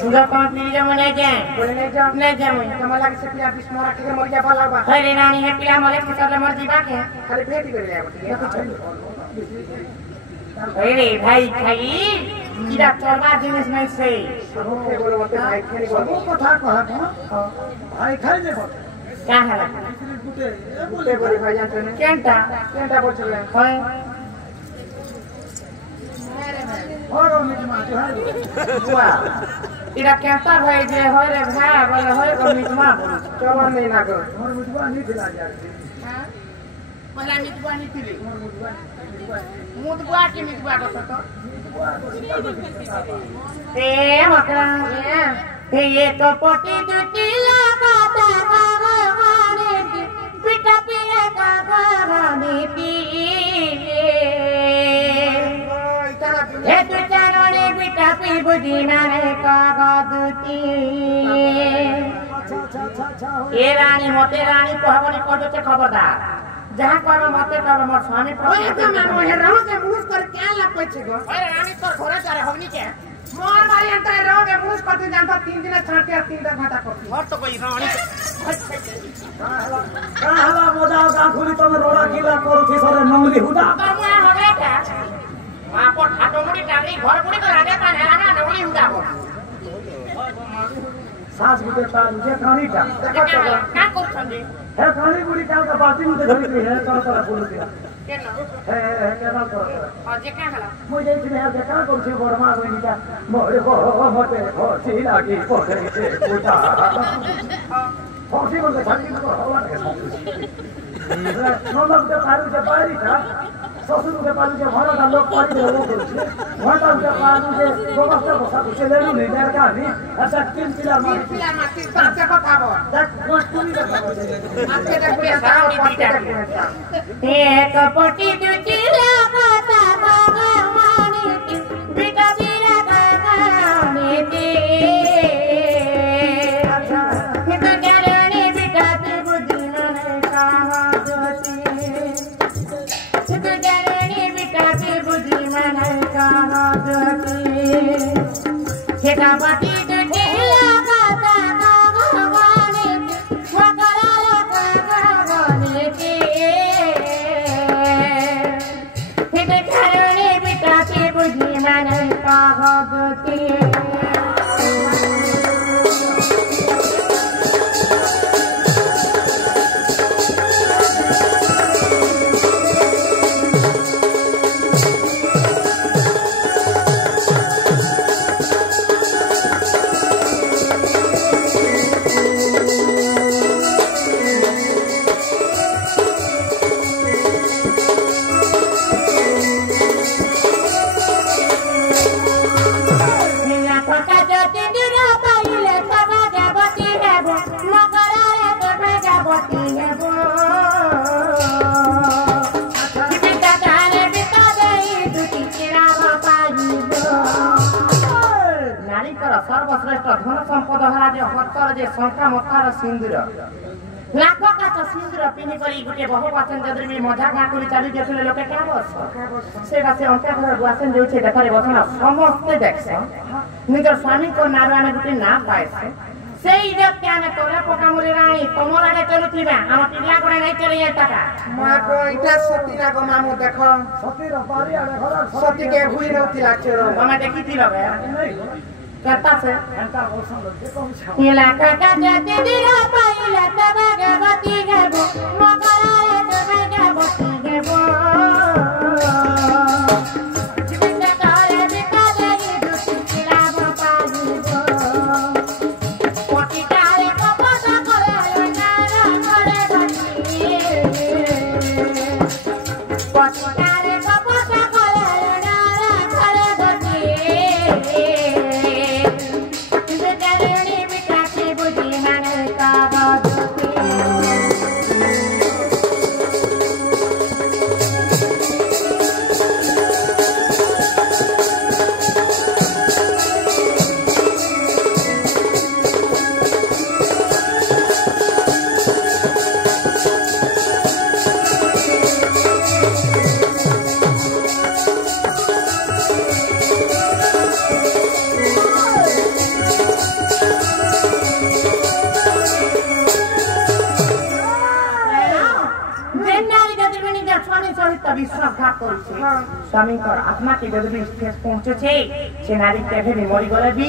सुगा पांच ले जा मने जे बोले ले जा मैं कमला के पिया विष्णु रख के मर जा भला बा अरे रानी है पिया मले के साथ मर जीवा के खाली पेट कर ले अरे भाई भाई कीड़ा चरवा जिनिस नहीं से के बोले मत भाई खेली बोल कथा कहा भाई खाई ले क्या है बोले बोले भाई जान केंटा बोल चले हां और मिटमा जो है वाह इरा केंटा भाई जे होय रे भाई बोले होय को मिटमा चलो नहीं ना कर मोर मिटवा नहीं खिला जा हां पहला मिटवा नहीं खिली मोर मुटवा के मिटवा को तो ए मकरा ये तो पोटी दुटी लगाता गावाने पिटा पिया का गावाने पी हे तू चारोने पिटा पी बुद्धि माने का गादुती ये रानी मोते रानी को हवनी को तो खबरदार जहां पर मते कर मोर स्वामी पर ओए तो मैं मोहे रहो के मुंह कर क्या ला पछे गो अरे रानी तो घोड़ा चारे हवनी के मोर मारी अंत रहो के मुंह करते जानता 3 दिन छाटे 3 घंटा करती और तो कोई रानी काहला मोजा गाखुली तो रोड़ा किला करू थी सरे मंगली हुदा तो मैं हवे का वहां पर ठाटो मुड़ी टांगरी घर मुड़ी को लागे का ना नवली हुदा को सास बुते पाल जे खानीटा का करछंदी हे खानी बुड़ी काल का बाती मुते धरी है तोरा बोलू दिया केना हे केना तोरा अजे का हला मुझे इतने है देखा करू थी बड़मा गोइनिका मोरे हो मोटे होसी लागी पोखरी से पूजा होसी बोलते छाती को हवा के नमक के पारू के बारी था ससुर के पालू के भरा का लोग पारी दे वो करछे घाटा के पालू के गोबस्ता बसा के लेनु नहीं देर का नहीं अच्छा 3 पिलर माटी साथे कथा बो देख गोष्ठी के आके देख बुढ़िया साउनी बीटा एक पोटी दुटी लगाता भगवानी बीटा बीरा गाने ती अच्छा तो जरनी बीटा की बुद्धि न कहा जोती ठेका बाटी दुटी लगाता भगवानी वकराला भगवानी के ठेके घरनी बिटा की बुद्धि मन कहा दुती सर्वश्रेष्ठ धन संपद हरा जे हतर जे शंका मथार सिंदूर लाख का सिंदूर पिनी करी गुटे बहु पाचन जदर भी मजा गाकुली चाली जेतले लोके क्या बस सेटा से अंका घर गुआसन जोचे देखरे बसना समस्त देखसे निजर स्वामी को नारायण गुटे ना पाएसे से इज्जत क्या ने तोरे पोकामुली रानी तमोरा के चलुथिबा हम टिला कोने नहीं चली टाका मा को इटा सतीना को मामू देखो सती रो बारी आले घर सती के हुई रहती लागछे रो हम देखी थी लगे करता से एंता बोसन देखो इलाका का जति दिरा पाइला भगवती गबो मकराले भगवती गबो जिबिंदा काले बिका देई दुति किलाब पाजिबो पोटी काले कपसा कोले नारा करे गति पोटी काले कपसा कोले नारा करे गति बुद्धि मन का କରୁଛି ହଁ। ସ୍ୱାମୀଙ୍କର ଆତ୍ମା କେ ଯଦି ବି ଠେସ ପହଞ୍ଚୁଛି ସେ ନାରୀ କେବେ ବି ମରିଗଲେ ବି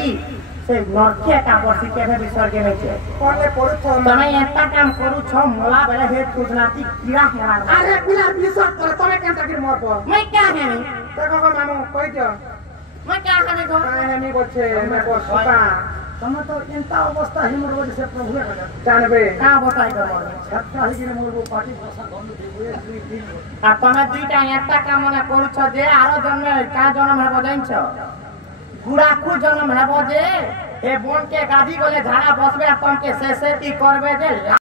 ସେ ନର୍କେ କା ବସି କେବେ ବି ସ୍ୱର୍ଗ ନେଇ ଯାଏ କଲେ ପଡୁଛ ତମେ ଏନ୍ତା କାମ କରୁଛ ମଲା ବେଲେ ହେ ତୁଜନାତି କିରା ହେବାର ଆରେ ପିଲା ବିଶ୍ୱାସ କର ତମେ କେନ୍ତା କି ମରବ ମୁଇଁ କା ହେନି ଦେଖ ମାମୁ କହିଦିଅ ମୁଇଁ କା ହେନି ଗୋ କାହିଁ ହେନି ବୋଲଛେ ମେ ବର୍ଷା ତମେ ତ ଏନ୍ତା ଅବସ୍ଥା ହିଁ ମୋର ବୋଲି ସେ ପ୍ରଭୁ ଜାଣବେ କା ବତାଇ ଦବ ଛାତ୍ରା ହେଇକିରି ମୋର ପାଟି ଭାଷା ଗଣ୍ଡୁ আর তুমি দুইটা একটা কামনা করছ যে আরো জন্মে কা জন্ম হব জানছ গুড়াকু জন্ম হব যে এ বোনকে গাদি গলে ঝাড়া বসবে আর তোমাকে শেষে কি করবে যে